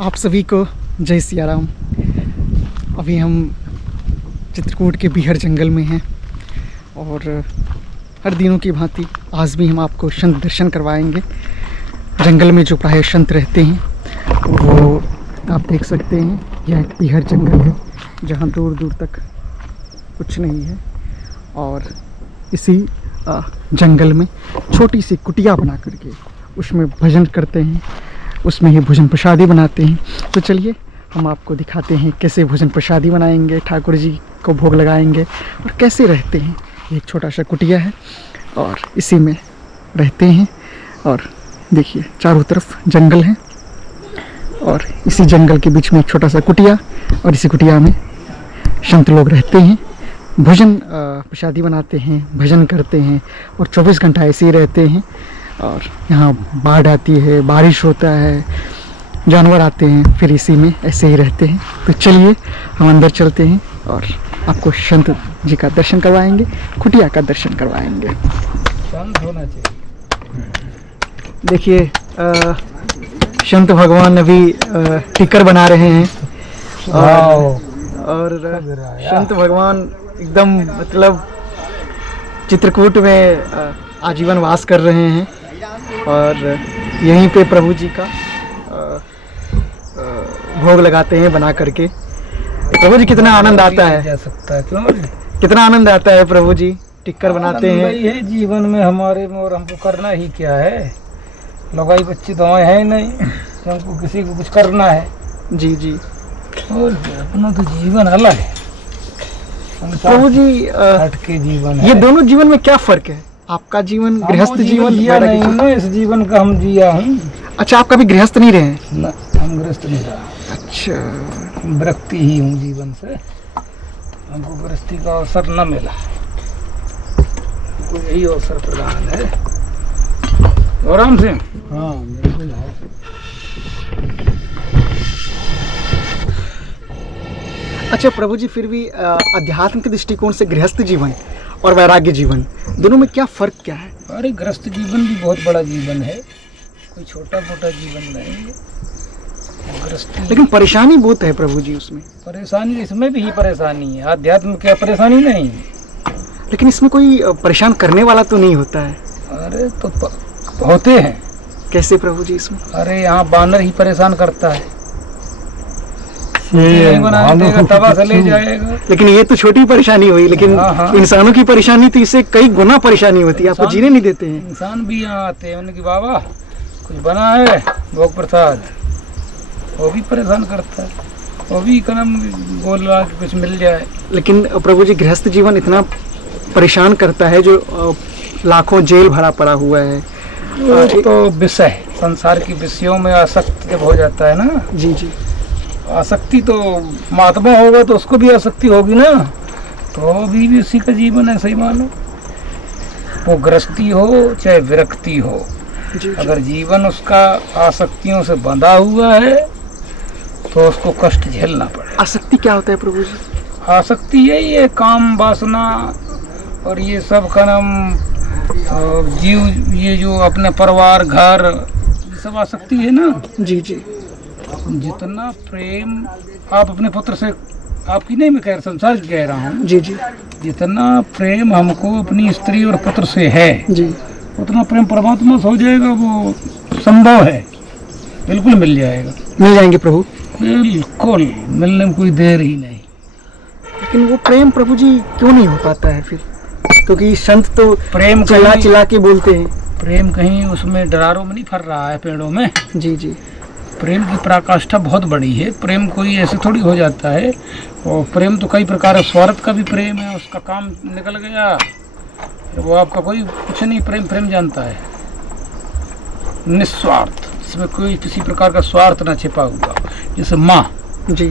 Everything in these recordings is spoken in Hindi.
आप सभी को जय सिया राम। अभी हम चित्रकूट के बीहड़ जंगल में हैं और हर दिनों की भांति आज भी हम आपको संत दर्शन करवाएंगे। जंगल में जो प्राय संत रहते हैं वो आप देख सकते हैं। यह एक बीहड़ जंगल है जहाँ दूर दूर तक कुछ नहीं है और इसी जंगल में छोटी सी कुटिया बना करके उसमें भजन करते हैं, उसमें ही भोजन प्रसादी बनाते हैं। तो चलिए हम आपको दिखाते हैं कैसे भोजन प्रसादी बनाएंगे, ठाकुर जी को भोग लगाएंगे और कैसे रहते हैं। एक छोटा सा कुटिया है और इसी में रहते हैं और देखिए चारों तरफ जंगल है और इसी जंगल के बीच में एक छोटा सा कुटिया और इसी कुटिया में संत लोग रहते हैं, भोजन प्रसादी बनाते हैं, भजन करते हैं और 24 घंटा ऐसे ही रहते हैं। और यहाँ बाढ़ आती है, बारिश होता है, जानवर आते हैं, फिर इसी में ऐसे ही रहते हैं। तो चलिए हम अंदर चलते हैं और आपको संत जी का दर्शन करवाएंगे, कुटिया का दर्शन करवाएंगे। होना चाहिए। देखिए संत भगवान अभी टिकर बना रहे हैं और संत भगवान एकदम मतलब चित्रकूट में आजीवन वास कर रहे हैं और यहीं पे प्रभु जी का भोग लगाते हैं बना करके। प्रभु जी कितना आनंद आता है, जा सकता है क्यों? कितना आनंद आता है प्रभु जी टिक्कर बनाते हैं। ये जीवन में हमारे में और हमको करना ही क्या है? लगाई बच्ची तो है नहीं, हमको किसी को कुछ करना है। जी जी और अपना तो जीवन अलग है, प्रभु जी हट के जीवन है। ये दोनों जीवन में क्या फर्क है? आपका जीवन गृहस्थ जीवन जिया नहीं ना, इस जीवन का हम जिया हूँ। अच्छा, आप कभी गृहस्थ नहीं रहे हैं? ना, हम गृहस्थ नहीं रहा। अच्छा, विरक्ति ही हूँ जीवन से, हमको गृहस्थी का अवसर न मिला, हमको यही अवसर प्रदान है। आराम से। हाँ बिल्कुल है। अच्छा प्रभु जी, फिर भी अध्यात्म के दृष्टिकोण से गृहस्थ जीवन और वैराग्य जीवन दोनों में क्या फर्क क्या है? अरे गृहस्थ जीवन भी बहुत बड़ा जीवन है, कोई छोटा मोटा जीवन नहीं है गृहस्थी। लेकिन परेशानी बहुत है प्रभु जी उसमें। परेशानी इसमें भी ही परेशानी है, अध्यात्म क्या परेशानी नहीं है? लेकिन इसमें कोई परेशान करने वाला तो नहीं होता है? अरे तो होते हैं। कैसे प्रभु जी इसमें? अरे यहाँ बानर ही परेशान करता है, बना देगा, तवा से ले जाएगा। लेकिन ये तो छोटी परेशानी हुई, लेकिन इंसानों की परेशानी तो इससे कई गुना परेशानी होती है, आपको जीने नहीं देते हैं। इंसान भी यहाँ आते हैं, उनकी बाबा कुछ बना है भोग प्रसाद, वो भी परेशान करता है, वो भी कदम बोल रहा कि कुछ मिल जाए। लेकिन प्रभु जी गृहस्थ जीवन इतना परेशान करता है, जो लाखों जेल भरा पड़ा हुआ है। तो विषय संसार की विषयों में आसक्त जब हो जाता है ना। जी जी, आसक्ति तो महात्मा होगा तो उसको भी आसक्ति होगी ना, तो भी उसी का जीवन है। सही मानो वो गृहस्थी हो चाहे विरक्ति हो, अगर जीवन उसका आसक्तियों से बंधा हुआ है तो उसको कष्ट झेलना पड़े। आसक्ति क्या होता है प्रभु जी? आसक्ति यही है, काम वासना और ये सब का नाम जीव, ये जो अपने परिवार घर, ये सब आसक्ति है ना। जी जी, जितना प्रेम आप अपने पुत्र से, आपकी नहीं मैं कह रहा, संसार की कह रहा हूँ। जी जी, जितना प्रेम हमको अपनी स्त्री और पुत्र से है जी, उतना प्रेम परमात्मा से हो जाएगा, वो संभव है, बिल्कुल मिल जाएगा। मिल जाएंगे प्रभु, बिल्कुल मिलने में कोई देर ही नहीं। लेकिन वो प्रेम प्रभु जी क्यों नहीं हो पाता है फिर? क्योंकि संत तो प्रेम चिल्ला चिल्ला के बोलते हैं। प्रेम कहीं उसमें डरारों में नहीं फर रहा है, पेड़ों में। जी जी, प्रेम की पराकाष्ठा बहुत बड़ी है। प्रेम कोई ऐसे थोड़ी हो जाता है, और प्रेम तो कई प्रकार है। स्वार्थ का भी प्रेम है, उसका काम निकल गया, वो आपका कोई कुछ नहीं, प्रेम प्रेम जानता है, निस्वार्थ, इसमें कोई किसी प्रकार का स्वार्थ ना छिपा हुआ। जैसे माँ जी,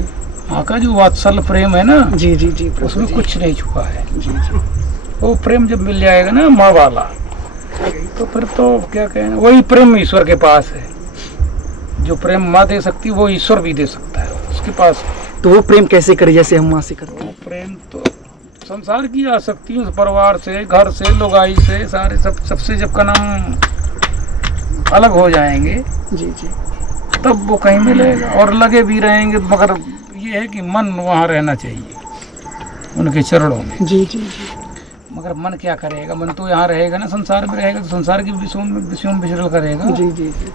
माँ का जो वात्सल्य प्रेम है ना, जी जी जी, उसमें कुछ नहीं छुपा है। जी जी, वो प्रेम जब मिल जाएगा ना माँ वाला, तो फिर तो क्या कहना, वही प्रेम ईश्वर के पास है। जो प्रेम माँ दे सकती है वो ईश्वर भी दे सकता है उसके पास। तो वो प्रेम कैसे करे जैसे हम माँ से करते हैं? प्रेम तो संसार की आसक्तियों से, परिवार से, घर से, लोगाई से, सारे सबसे जब का नाम अलग हो जाएंगे जी जी, तब वो कहीं मिलेगा। और लगे भी रहेंगे, मगर ये है कि मन वहाँ रहना चाहिए उनके चरणों में। जी जी जी। मगर मन क्या करेगा, मन तो यहाँ रहेगा ना, संसार में रहेगा, तो संसार के विषयों में विचरण करेगा। जी जी जी।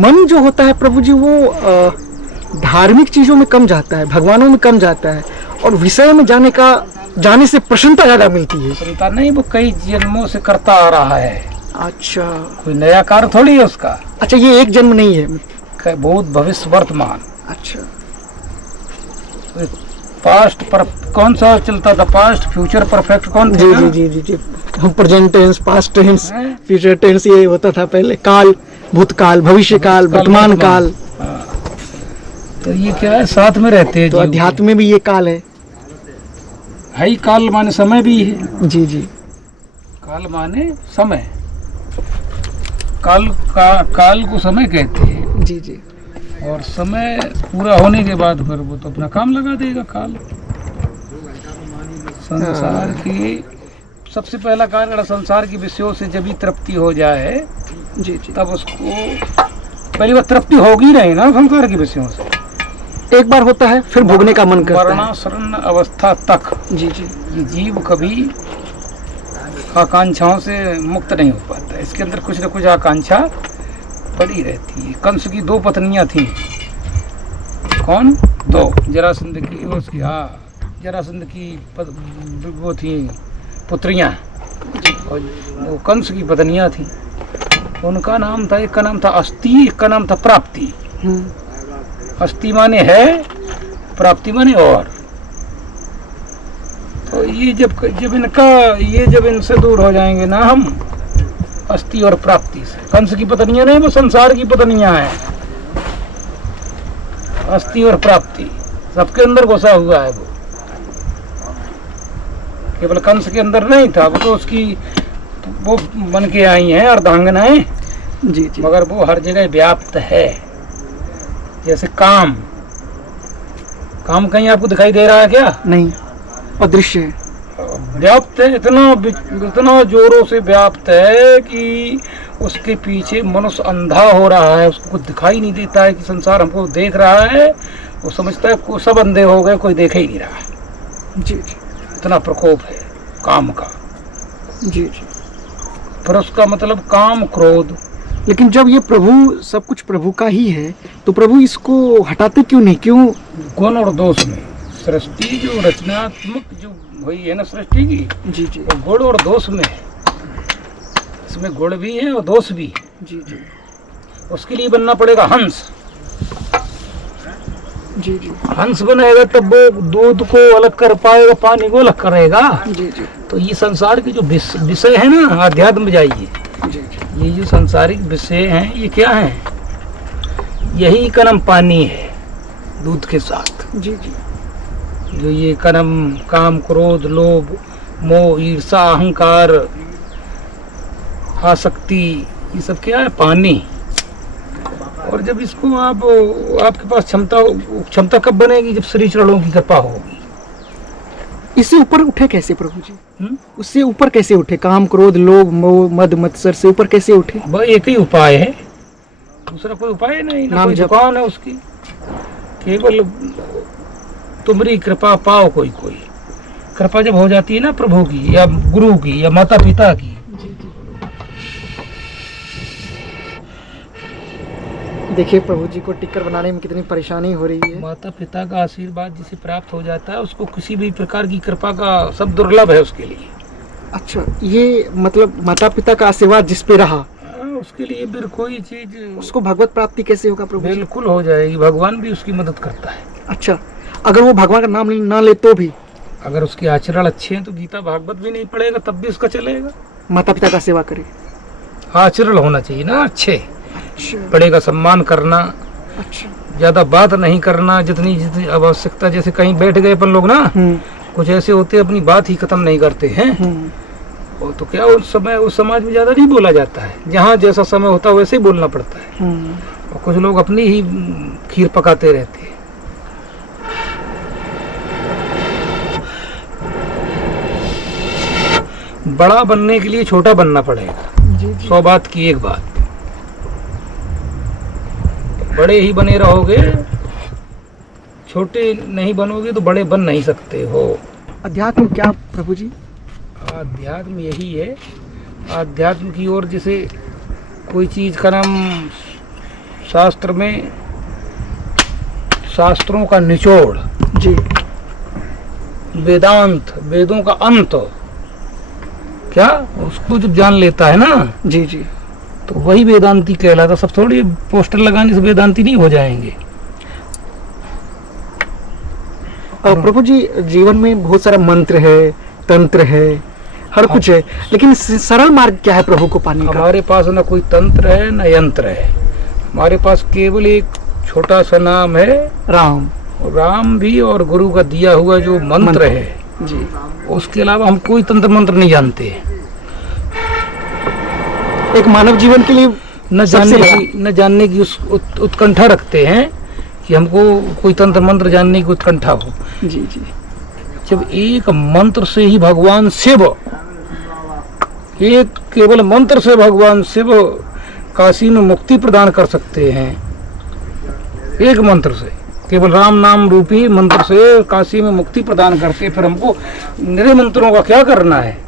मन जो होता है प्रभु जी, वो धार्मिक चीजों में कम जाता है, भगवानों में कम जाता है, और विषय में जाने से प्रसन्नता ज्यादा मिलती है। प्रसन्नता नहीं, वो कई जन्मों से करता आ रहा है। अच्छा, कोई नया कार्य थोड़ी है उसका। अच्छा, ये एक जन्म नहीं है। भूत भविष्य वर्तमान। अच्छा। पास्ट पर कौन सा चलता था, पास्ट फ्यूचर परफेक्ट कौन था? जी जी जी जी। हम present tense, past tense, future tense ये होता था पहले। काल, भूतकाल, भविष्य काल, वर्तमान काल। तो ये क्या है, साथ में रहते हैं। तो अध्यात्म में भी ये काल है। ही काल माने समय भी है। जी जी। काल माने समय, काल को समय कहते हैं। जी जी। और समय पूरा होने के बाद फिर वो तो अपना काम लगा देगा काल। संसार की सबसे पहला कारण, संसार के विषयों से जब भी तृप्ति हो जाए, जी जी, तब उसको पहली बार तृप्ति होगी नहीं ना संसार के विषयों से। एक बार होता है, फिर भोगने का मन करता है। मरणासन्न अवस्था तक जी जी, ये जीव कभी आकांक्षाओं से मुक्त नहीं हो पाता। इसके अंदर कुछ न कुछ आकांक्षा पड़ी रहती है। कंस की 2 पत्नियां थीं। कौन? 2। जरासंध की, उसकी, हाँ, जरासंध की वो थी पुत्रियां, और वो कंस की पत्नियां थीं। उनका नाम था, एक का नाम था अस्ति, एक का नाम था प्राप्ति। अस्ति माने है, प्राप्ति माने और। तो ये जब इनसे दूर हो जाएंगे ना हम, अस्ति और प्राप्ति से। कंस की पत्नियां नहीं, वो संसार की पत्नियां हैं। अस्ति और प्राप्ति सबके अंदर घुसा हुआ है। वो केवल कंस के अंदर नहीं था, वो तो उसकी वो बन के आई हैं अर्धांगनाएं। जी जी। मगर वो हर जगह व्याप्त है। जैसे काम कहीं आपको दिखाई दे रहा है क्या? नहीं, अदृश्य है। व्याप्त है, इतना जोरों से व्याप्त है कि उसके पीछे मनुष्य अंधा हो रहा है। उसको कुछ दिखाई नहीं देता है कि संसार हमको देख रहा है। वो समझता है सब अंधे हो गए, कोई देख ही नहीं रहा। जी जी। इतना प्रकोप है काम का। जी जी। पर उसका मतलब काम, क्रोध। लेकिन जब ये प्रभु, सब कुछ प्रभु का ही है, तो प्रभु इसको हटाते क्यों नहीं? क्यों? गुण और दोष में सृष्टि जो रचनात्मक जो हुई है ना सृष्टि की, जी जी, वो गुण और दोष में है। इसमें गुण भी है और दोष भी है। जी जी। उसके लिए बनना पड़ेगा हंस। जी जी। हंस बनेगा तब वो दूध को अलग कर पाएगा, पानी को अलग करेगा। जी जी। तो ये संसार के जो विषय है ना, अध्यात्म में जाइए, जी जी। ये जो सांसारिक विषय हैं, ये क्या है? यही कर्म पानी है दूध के साथ। जी जी। जो ये कर्म, काम, क्रोध, लोभ, मोह, ईर्षा, अहंकार, आसक्ति, ये सब क्या है? पानी। और जब इसको आपके पास क्षमता कब बनेगी? जब श्री चरणों की कृपा होगी। इससे ऊपर उठे कैसे प्रभु जी? उससे ऊपर कैसे उठे? काम, क्रोध, लोभ, मोह, मद, मत्सर से ऊपर कैसे उठे? वह एक ही उपाय है, दूसरा कोई उपाय नहीं। ना कोई दुकान है उसकी, केवल तुम्हारी कृपा पाओ। कोई कृपा जब हो जाती है ना प्रभु की या गुरु की या माता पिता की, देखिए प्रभु जी को टिक्कर बनाने में कितनी परेशानी हो रही है। माता पिता का आशीर्वाद जिसे प्राप्त हो जाता है, उसको किसी भी प्रकार की कृपा का सब दुर्लभ है उसके लिए। अच्छा, ये मतलब माता पिता का आशीर्वाद जिस पे रहा, उसके लिए फिर कोई चीज, उसको भगवत प्राप्ति कैसे होगा प्रभु? बिल्कुल हो जाएगी। भगवान भी उसकी मदद करता है। अच्छा, अगर वो भगवान का नाम ना ले तो भी? अगर उसके आचरण अच्छे हैं तो गीता भागवत भी नहीं पड़ेगा, तब भी उसका चलेगा। माता पिता का सेवा करे, आचरण होना चाहिए ना अच्छे। अच्छा, बड़े का सम्मान करना, अच्छा, ज्यादा बात नहीं करना, जितनी आवश्यकता। जैसे कहीं बैठ गए अपन लोग ना, कुछ ऐसे होते अपनी बात ही खत्म नहीं करते हैं। और तो क्या उस समाज में ज्यादा नहीं बोला जाता है। जहाँ जैसा समय होता है वैसे ही बोलना पड़ता है। और कुछ लोग अपनी ही खीर पकाते रहते हैं। बड़ा बनने के लिए छोटा बनना पड़ेगा। 100 बात की एक बात। बड़े ही बने रहोगे, छोटे नहीं बनोगे तो बड़े बन नहीं सकते हो। अध्यात्म क्या प्रभु जी? अध्यात्म यही है, अध्यात्म की ओर जैसे कोई चीज का नाम शास्त्र में, शास्त्रों का निचोड़ जी, वेदांत, वेदों का अंत, क्या उसको जब जान लेता है ना, जी जी, तो वही वेदांती कहलाता। सब थोड़ी पोस्टर लगाने से वेदांती नहीं हो जाएंगे। प्रभु जी जीवन में बहुत सारा मंत्र है, तंत्र है, हर कुछ है, लेकिन सरल मार्ग क्या है प्रभु को पाने का? हमारे पास ना कोई तंत्र है ना यंत्र है, हमारे पास केवल एक छोटा सा नाम है राम। राम भी, और गुरु का दिया हुआ जो मंत्र है जी, उसके अलावा हम कोई तंत्र मंत्र नहीं जानते। एक मानव जीवन के लिए न जानने की उत्कंठा रखते हैं कि हमको कोई तंत्र मंत्र जानने की उत्कंठा हो। जी जी, जब एक मंत्र से ही भगवान शिव, एक केवल मंत्र से भगवान शिव काशी में मुक्ति प्रदान कर सकते हैं, एक मंत्र से, केवल राम नाम रूपी मंत्र से काशी में मुक्ति प्रदान करते, फिर हमको निरे मंत्रों का क्या करना है?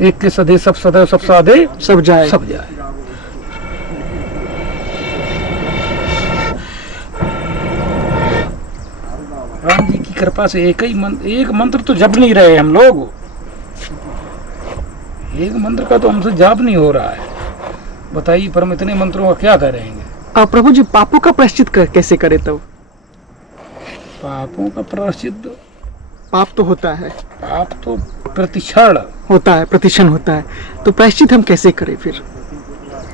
एक के सदे सब सदैव सब साधे सब जाए, सब जाए। राम जी की कृपा से एक मंत्र तो जप नहीं रहे हम लोग, एक मंत्र का तो हमसे जाप नहीं हो रहा है। बताइए पर हम इतने मंत्रों का क्या करेंगे? प्रभु जी पापों का प्रायश्चित कैसे करे तब? पापों का प्रायश्चित, पाप तो होता है, पाप तो प्रतिक्षण होता है, प्रतिक्षण होता है, तो प्रायश्चित हम कैसे करें फिर?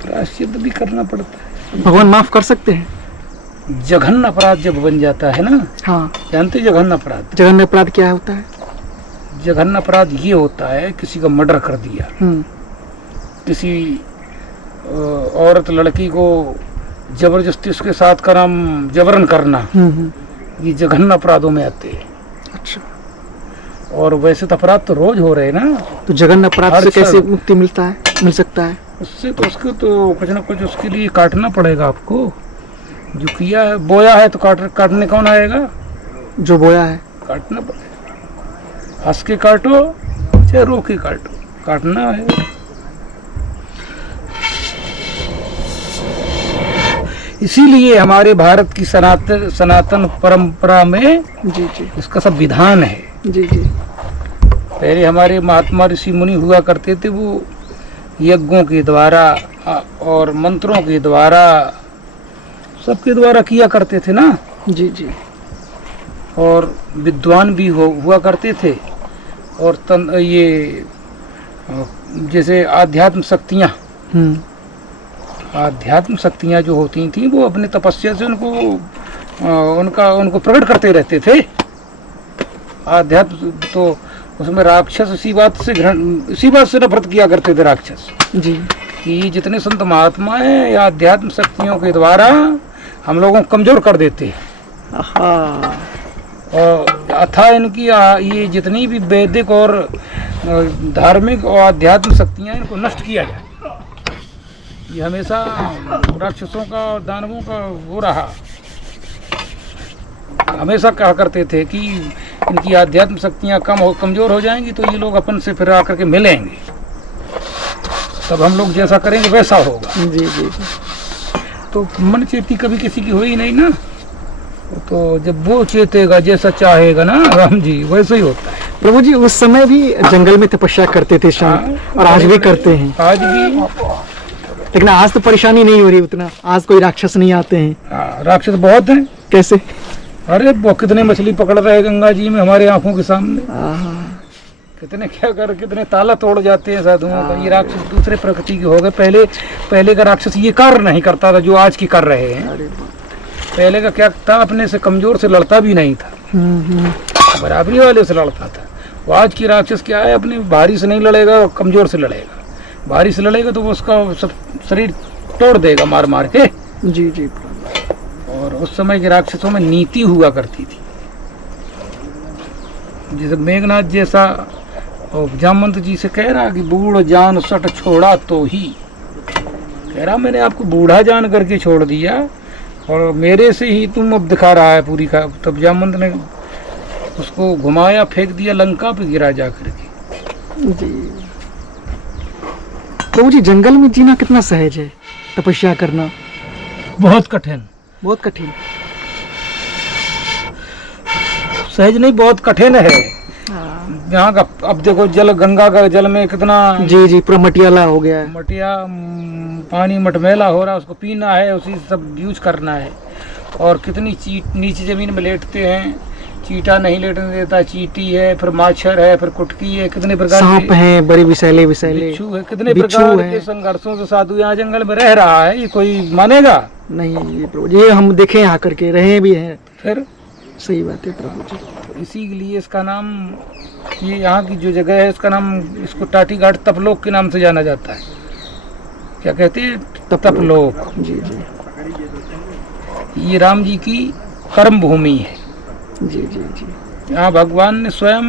प्रायश्चित भी करना पड़ता है। भगवान माफ कर सकते हैं? जघन्य अपराध जब बन जाता है ना, हाँ, जानते जघन्य अपराध? जघन्य अपराध क्या होता है? जघन्य अपराध ये होता है किसी का मर्डर कर दिया, किसी औरत लड़की को जबरदस्ती उसके साथ का नाम जबरन करना, ये जघन्य अपराधों में आते हैं। अच्छा, और वैसे तो अपराध तो रोज हो रहे हैं ना, तो जघन्य अपराध से कैसे मुक्ति मिल सकता है? उससे तो उसको तो कुछ ना कुछ उसके लिए काटना पड़ेगा आपको। जो किया है, बोया है तो काटने कौन आएगा? जो बोया है काटना पड़ेगा। हंस के काटो चाहे रो के काटो, काटना है। इसीलिए हमारे भारत की सनातन परंपरा में जी जी इसका सब विधान है। जी जी, पहले हमारे महात्मा ऋषि मुनि हुआ करते थे, वो यज्ञों के द्वारा और मंत्रों के द्वारा, सबके द्वारा किया करते थे ना। जी जी, और विद्वान भी हुआ करते थे। और ये जैसे आध्यात्म शक्तियाँ, आध्यात्म शक्तियाँ जो होती थी वो अपने तपस्या से उनको प्रकट करते रहते थे। आध्यात्म तो उसमें राक्षस इसी बात से नफरत किया करते थे राक्षस जी, कि जितने संत महात्मा हैं या आध्यात्म शक्तियों के द्वारा हम लोगों को कमजोर कर देते हैं। और अथा इनकी ये जितनी भी वैदिक और धार्मिक और आध्यात्म शक्तियाँ, इनको नष्ट किया जाए। ये हमेशा राक्षसों का और दानवों का वो रहा, हमेशा कहा करते थे कि इनकी आध्यात्म शक्तियाँ कमजोर हो जाएंगी तो ये लोग अपन से फिर आकर के मिलेंगे, तब हम लोग जैसा करेंगे वैसा होगा। जी जी, तो मन चेती कभी किसी की हुई नहीं ना, तो जब वो चेतेगा जैसा चाहेगा ना राम जी, वैसे ही होता है। प्रभु जी उस समय भी जंगल में तपस्या करते थे शाम, और आज भी करते हैं। आज भी, लेकिन आज तो परेशानी नहीं हो रही उतना, आज कोई राक्षस नहीं आते हैं। राक्षस बहुत हैं। कैसे? अरे वो कितने मछली पकड़ रहे हैं गंगा जी में हमारे आंखों के सामने, कितने ताला तोड़ जाते हैं साधुओं का। ये राक्षस दूसरे प्रकृति के हो गए। पहले का राक्षस ये कार्य नहीं करता था जो आज की कर रहे हैं। पहले का क्या था, अपने से कमजोर से लड़ता भी नहीं था, बराबरी वाले से लड़ता था। वो आज की राक्षस क्या है, अपनी भारी से नहीं लड़ेगा, कमजोर से लड़ेगा। भारी से लड़ेगा तो वो उसका सब शरीर तोड़ देगा मार मार के। जी जी, और उस समय के राक्षसों में नीति हुआ करती थी। जैसे मेघनाथ जैसा जामवंत जी से कह रहा कि बूढ़ जान सट छोड़ा तो ही, कह रहा मैंने आपको बूढ़ा जान करके छोड़ दिया और मेरे से ही तुम अब दिखा रहा है पूरी का। तब जामवंत ने उसको घुमाया, फेंक दिया, लंका पे गिरा जा करके। जी प्रभु जी, जंगल में जीना कितना सहज है, तपस्या करना बहुत कठिन, बहुत कठिन। सहज नहीं, बहुत कठिन है। यहाँ का अब देखो जल, गंगा का जल में कितना जी जी पूरा मटियाला हो गया है। मटिया पानी मटमैला हो रहा है, उसको पीना है, उसी से सब यूज करना है। और कितनी नीचे जमीन में लेटते हैं, चीटा नहीं लेटने देता, चीटी है, फिर माछर है, फिर कुटकी है, कितने प्रकार सांप हैं, बड़े विषैले विषैले बिच्छू है, कितने प्रकार के संघर्षों से साधु यहाँ जंगल में रह रहा है। ये कोई मानेगा नहीं? ये प्रभु जी हम देखे यहाँ करके रहे भी हैं। फिर सही बात है प्रभु जी। तो इसी के लिए इसका नाम, ये यहाँ की जो जगह है इसका नाम, इसको टाटी घाट तपलोक के नाम से जाना जाता है। क्या कहते हैं? तपलोक। जी जी ये राम जी की कर्म भूमि है। जी जी जी। यहाँ भगवान ने स्वयं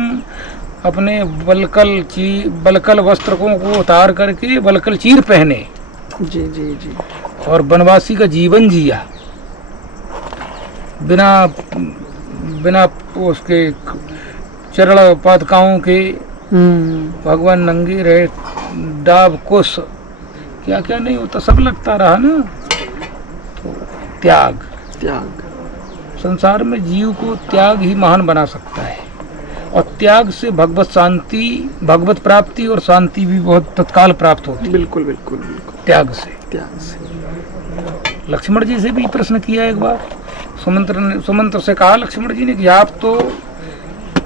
अपने बलकल वस्त्रों को उतार करके बलकल चीर पहने जी जी जी और वनवासी का जीवन जिया, बिना उसके चरण पादुकाओं के। भगवान नंगे रहे, डाब कुश क्या क्या नहीं होता, सब लगता रहा ना। तो त्याग, संसार में जीव को त्याग ही महान बना सकता है। और त्याग से भगवत शांति, भगवत प्राप्ति और शांति भी बहुत तत्काल प्राप्त होती है। बिल्कुल बिल्कुल बिल्कुल। त्याग से। लक्ष्मण जी से भी प्रश्न किया एक बार, सुमंत्र से कहा लक्ष्मण जी ने कि आप तो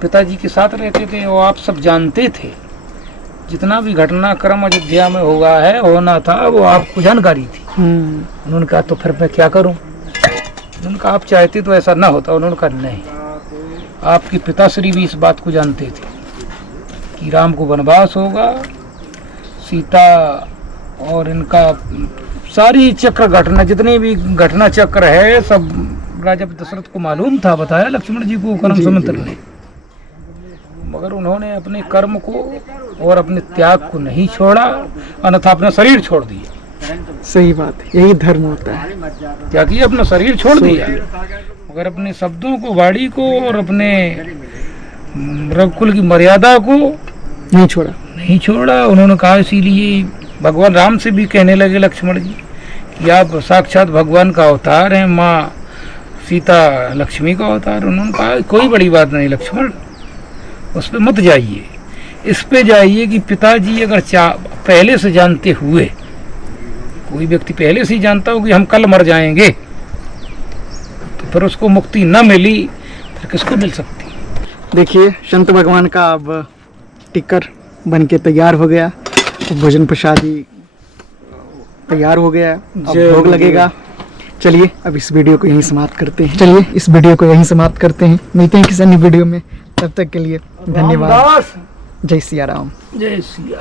पिताजी के साथ रहते थे और आप सब जानते थे, जितना भी घटनाक्रम अयोध्या में हुआ है, होना था, वो आपको जानकारी थी। उन्होंने कहा तो फिर मैं क्या करूं? उन्होंने कहा आप चाहते तो ऐसा ना होता। उन्होंने कहा नहीं, आपके पिताश्री भी इस बात को जानते थे कि राम को वनवास होगा, सीता और इनका सारी चक्र घटना, जितने भी घटना चक्र है, सब राजा दशरथ को मालूम था, बताया लक्ष्मण जी को कर्म सुमंत्र ने। मगर उन्होंने अपने कर्म को और अपने त्याग को नहीं छोड़ा, अन्यथा अपना शरीर छोड़ दिया। सही बात है, यही धर्म होता है। क्या किया? अपना शरीर छोड़ दिया, मगर अपने शब्दों को, वाणी को और अपने रघुकुल की मर्यादा को नहीं छोड़ा। उन्होंने कहा, इसीलिए भगवान राम से भी कहने लगे लक्ष्मण जी कि आप साक्षात भगवान का अवतार हैं, माँ सीता लक्ष्मी का अवतार। उन्होंने कहा कोई बड़ी बात नहीं लक्ष्मण, उस पर मत जाइए, इस पे जाइए कि पिताजी अगर पहले से जानते हुए, कोई व्यक्ति पहले से ही जानता हो कि हम कल मर जाएंगे, तो फिर उसको मुक्ति न मिली, फिर किसको मिल सकती? देखिए संत भगवान का अब टिक्कर बन के तैयार हो गया, भोजन प्रसादी तैयार हो गया, अब भोग लगेगा। चलिए अब इस वीडियो को यहीं समाप्त करते हैं। मिलते हैं किसी अन्य वीडियो में, तब तक के लिए धन्यवाद। जय सिया राम। जय सिया।